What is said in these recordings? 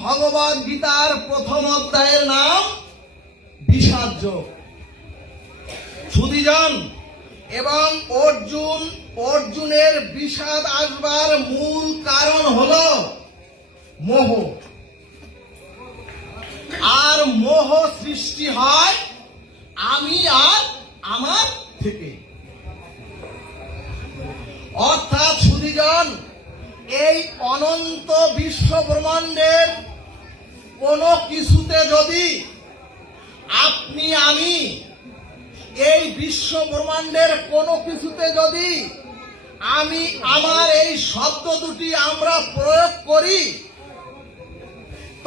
ভগবদ গীতার প্রথম অধ্যায়ের নাম বিষাদ। যোগ সুদীজন এবং অর্জুন, অর্জুনের বিষাদ আসবার মূল কারণ হল মোহ। আর মোহ সৃষ্টি হয় আমি আর আমার থেকে অর্থাৎ সুদীজন এই অনন্ত বিশ্ব ব্রহ্মাণ্ডের কোনো কিছুতে যদি আপনি, আমি এই বিশ্ব ব্রহ্মাণ্ডের কোনো কিছুতে যদি আমি আমার এই শব্দ দুটি আমরা প্রয়োগ করি,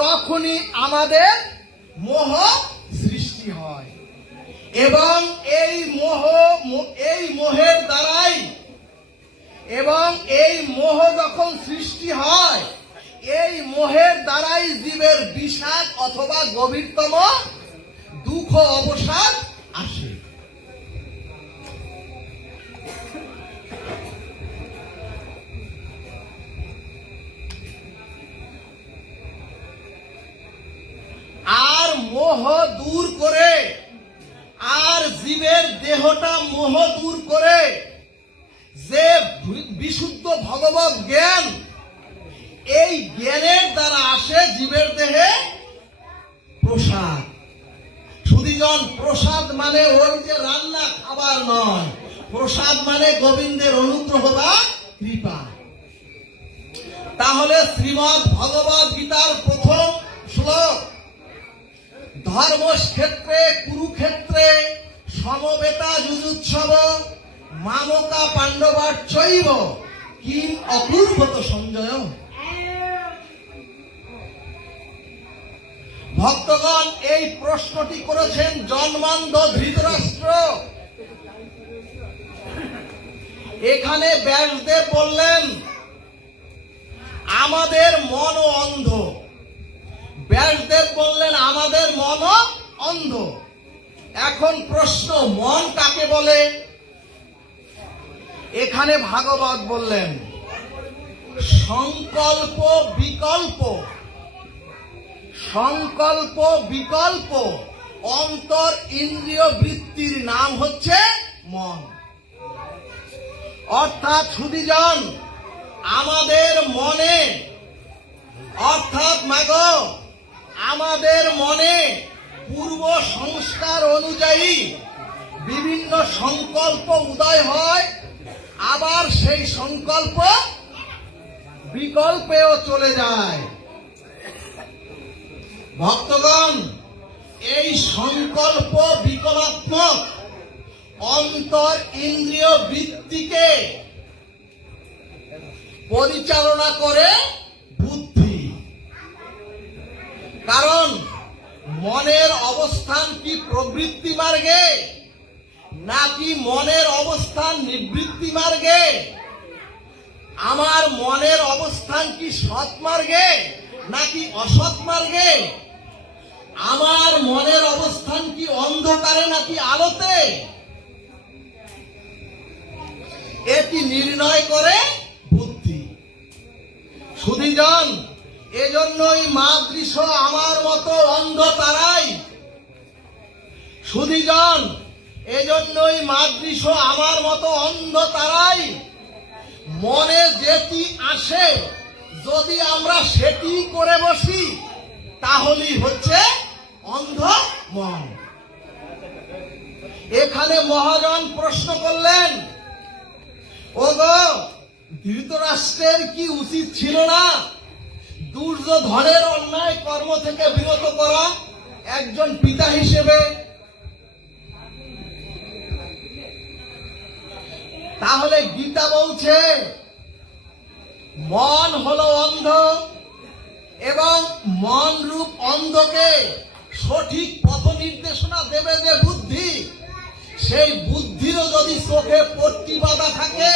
তখনই আমাদের মোহ সৃষ্টি হয়। এবং এই মোহ, এই মোহের দ্বারাই এবং এই মোহ যখন সৃষ্টি হয়, এই মোহের দ্বারাই জীবের বিষাদ অথবা গভীরতম দুঃখ অবসাদ আসে। আর মোহ দূর করে, আর জীবের দেহটা মোহ দূর করে যে বিশুদ্ধ ভগবত জ্ঞান, এই জ্ঞানের দ্বারা আসে জীবের দেহে প্রসাদ। সুদীজন প্রসাদ মানে ওই যে রান্না খাবার নয়। প্রসাদ মানে গোবিন্দের অনুগ্রহ বা কৃপা। তাহলে শ্রীমদ ভগবত গীতার প্রথম শ্লোক, ধর্মক্ষেত্রে, কুরুক্ষেত্রে সমবেতা যুজুৎসব মামকা পাণ্ডবার চৈব। কিম অপূর্বত সঞ্জয় ভক্তগণ, এই প্রশ্নটি করেছেন জন্মান্ধ ধৃতরাষ্ট্র। এখানে ব্যাসদেব বললেন, আমাদের মন অন্ধ। ব্যাসদেব বললেন, আমাদের মন অন্ধ। এখন প্রশ্ন, মন কাকে বলে? এখানে ভাগবত বললেন, সংকল্প বিকল্প সংকল্প বিকল্প, অন্তর ইন্দ্রিয় বৃত্তির নাম হচ্ছে মন। অর্থাৎ সুদীজন, আমাদের মনে, অর্থাৎ মাগ আমাদের মনে পূর্ব সংস্কার অনুযায়ী বিভিন্ন সংকল্প উদয় হয় আবার সেই সংকল্প বিকল্পেও চলে যায়। ভক্তগণ, এই সংকল্প বিকলাত্মক অন্তর ইন্দ্রিয় বৃত্তিকে পরিচালনা করে বুদ্ধি। কারণ মনের অবস্থান কি প্রবৃত্তি মার্গে? নাকি মনের অবস্থান নিবৃত্তি মার্গে? আমার মনের অবস্থান কি সৎ মার্গে নাকি অসৎ মার্গে? আমার মনের অবস্থান কি অন্ধকারে নাকি আলোতে? এটি নির্ণয় করে বুদ্ধি। সুধীজন, এজন্যই মা দৃশ আমার মতো অন্ধ তারাই। সুধীজন এজন্যই মাদৃশ আমার মতো অন্ধ তারাই মনে যেটি আসে, যদি আমরা সেটি করে বসি, তাহলেই হচ্ছে অন্ধ মন। এখানে মহাজন প্রশ্ন করলেন ও গো ধৃতরাষ্ট্রের কি উচিত ছিল না দুর্যোধনের অন্যায় কর্ম থেকে বিরত করা একজন পিতা হিসেবে তাহলে গীতা বলছে, মন হলো অন্ধ এবং মন রূপ অন্ধকে সঠিক পথ নির্দেশনা দেবে যে বুদ্ধি। সেই বুদ্ধিরও যদি চোখে পট্টি বাঁধা থাকে,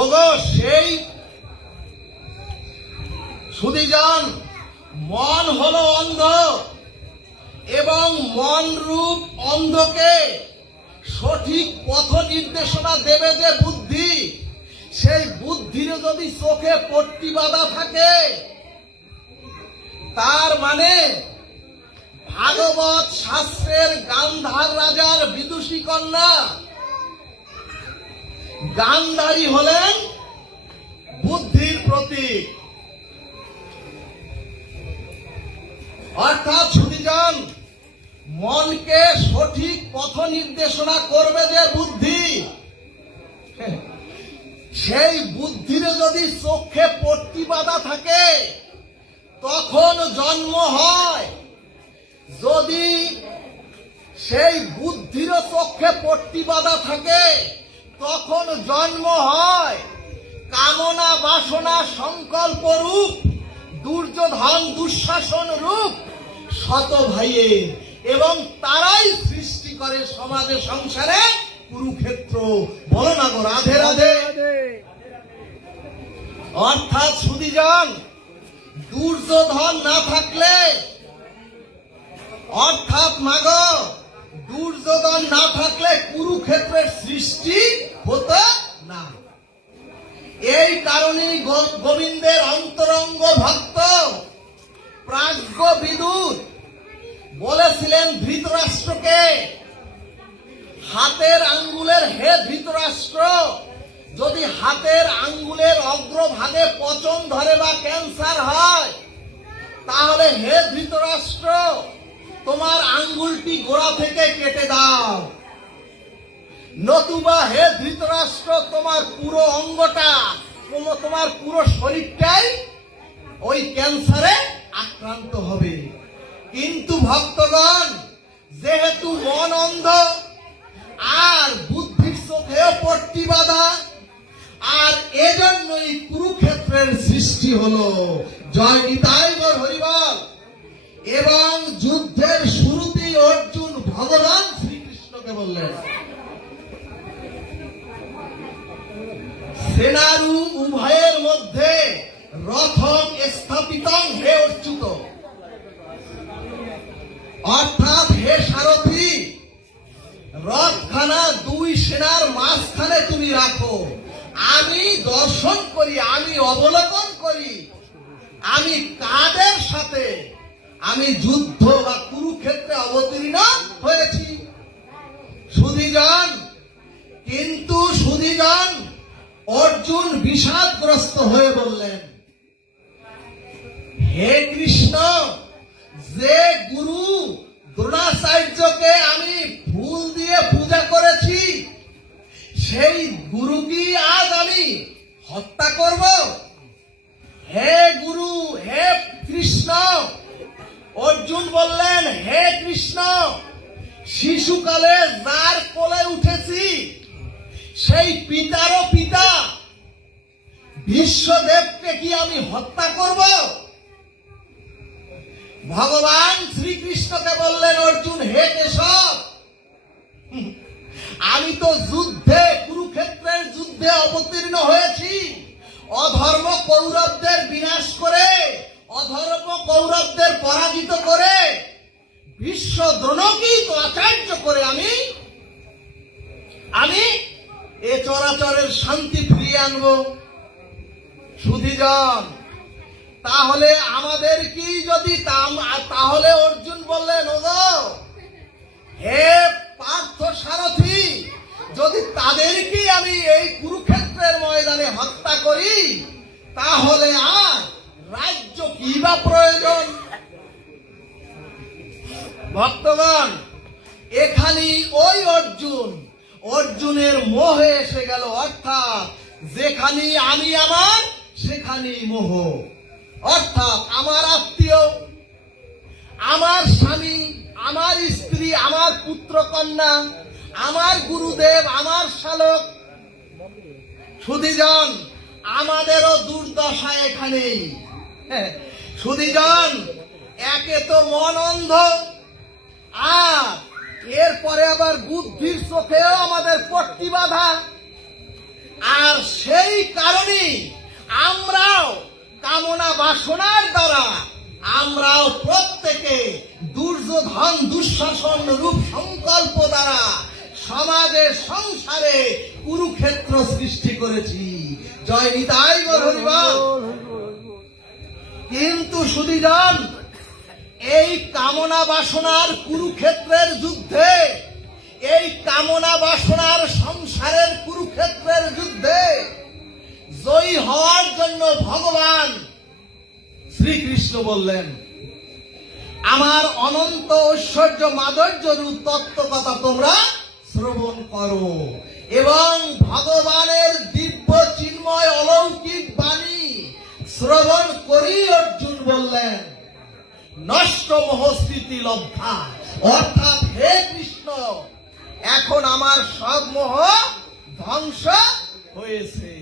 ওগো সেই সুদীজন মন হলো অন্ধ। এবং মন রূপ অন্ধকে সঠিক পথ নির্দেশনা দেবে যে বুদ্ধি। সেই বুদ্ধির যদি চোখে পট্টি বাঁধা থাকে, তার মানে ভাগবত শাস্ত্রের গান্ধার রাজার বিদুষী কন্যা। গান্ধারী হলেন বুদ্ধির প্রতীক। অর্থাৎ সুদীজন মনকে সঠিক পথ নির্দেশনা করবে যে বুদ্ধি। সেই বুদ্ধির যদি চোখে পট্টি থাকে, তখন জন্ম হয়। যদি সেই বুদ্ধির চোখে পট্টি থাকে, তখন জন্ম হয়। কামনা, বাসনা, সংকল্প রূপ, দুর্যোধন, দুঃশাসন রূপ, শত ভাইয়ে এবং তারাই সৃষ্টি করে সমাজে, সংসারে কুরুক্ষেত্র। বলো না গো, রাধে রাধে। অর্থাৎ সুদীজন, দুর্যোধন না থাকলে, অর্থাৎ মাগ, দুর্যোধন না থাকলে কুরুক্ষেত্রের সৃষ্টি হতো না। এই কারণেই গো- গোবিন্দের অন্তরঙ্গ ভক্ত প্রাজ্ঞ বিদুর বলেছিলেন ধৃতরাষ্ট্রকে। হাতের আঙ্গুলের হে ধৃতরাষ্ট্র, যদি হাতের আঙ্গুলের অগ্রভাগে পচন ধরে বা ক্যান্সার হয়, তাহলে হে ধৃতরাষ্ট্র, তোমার আঙ্গুলটি গোড়া থেকে কেটে দাও। নতুবা হে ধৃতরাষ্ট্র, তোমার পুরো অঙ্গটা, তোমা- তোমার পুরো শরীরটাই ওই ক্যান্সারে আক্রান্ত হবে। কিন্তু ভক্তগণ, যেহেতু মন অন্ধ, আর বুদ্ধির চোখেও পট্টি বাঁধা, আর এজন্যই কুরুক্ষেত্রের সৃষ্টি হলো। জয় নিতাই হরিবল। এবং যুদ্ধের শুরুতেই অর্জুন ভগবান শ্রীকৃষ্ণকে বললেন, সেনারু উভয়ের মধ্যে রথম স্থাপিত হে অচ্যুত অর্থাৎ হে সারথী, রথখানা দুই সেনার মাঝখানে তুমি রাখো। আমি দর্শন করি, আমি অবলোকন করি। আমি কাদের সাথে? আমি যুদ্ধ বা কুরুক্ষেত্রে অবতীর্ণ হয়েছি। সুধীজন, কিন্তু সুধীজন অর্জুন বিষাদগ্রস্ত হয়ে বললেন, হে কৃষ্ণ যে গুরু দ্রোণাচার্যকে আমি ফুল দিয়ে পূজা করেছি, সেই গুরু কি আজ আমি হত্যা করব। হে গুরু, হে কৃষ্ণ, অর্জুন বললেন, হে কৃষ্ণ, শিশুকালে যার কোলে উঠেছি, সেই পিতারও পিতা, বিশ্বদেবকে কি আমি হত্যা করব? ভগবান শ্রীকৃষ্ণকে বললেন, অর্জুন, হে কেশব, আমি তো যুদ্ধে, কুরুক্ষেত্রের যুদ্ধে অবতীর্ণ হয়েছি। অধর্ম কৌরবদের বিনাশ করে, অধর্ম কৌরবদের পরাজিত করে, বিশ্ব দ্রোণকেই তো আচার্য করে আমি আমি এ চরাচরের শান্তি ফিরিয়ে আনব। সুধীজন তাহলে আমাদের কি যদি তাহলে অর্জুন বললেন হে পার্থ সারথি, যদি তাদেরকে আমি এই কুরুক্ষেত্রের ময়দানে হত্যা করি, তাহলে আর রাজ্য কি বা প্রয়োজন? ভক্তগণ, এখানে ওই অর্জুন, অর্জুনের মোহে এসে গেল, অর্থাৎ যেখানে আমি আমার, সেখানেই মোহ। অর্থাৎ আমার আত্মীয় আমার স্বামী আমার স্ত্রী আমার পুত্র কন্যা আমার গুরুদেব আমার শালক সুধীজন আমাদেরও দুর্দশা এখানেই। হ্যাঁ, সুধীজন একে তো মন অন্ধ আর এরপরে আবার বুদ্ধির চোখেও আমাদের পট্টি বাধা। আর সেই কারণেই বাসনার দ্বারা আমরাও প্রত্যেকে দুর্যোধন দুঃশাসন রূপ সংকল্প দ্বারা সমাজে সংসারে কুরুক্ষেত্র সৃষ্টি করেছি। জয় নিতাই কিন্তু সুদীজন এই কামনা বাসনার কুরুক্ষেত্রের যুদ্ধে এই কামনা বাসনার সংসারের কুরুক্ষেত্রের যুদ্ধে জয়ী হওয়ার জন্য ভগবান শ্রীকৃষ্ণ বললেন, আমার অনন্ত ঐশ্বর্য মাধুর্য রূপ তত্ত্ব কথা তোমরা শ্রবণ করো এবং ভগবানের দিব্য চিন্ময় অলৌকিক বাণী শ্রবণ করি অর্জুন বললেন, নষ্ট মোহস্থিতি লব্ধা। অর্থাৎ হে কৃষ্ণ, এখন আমার সব মোহ ধ্বংস হয়েছে।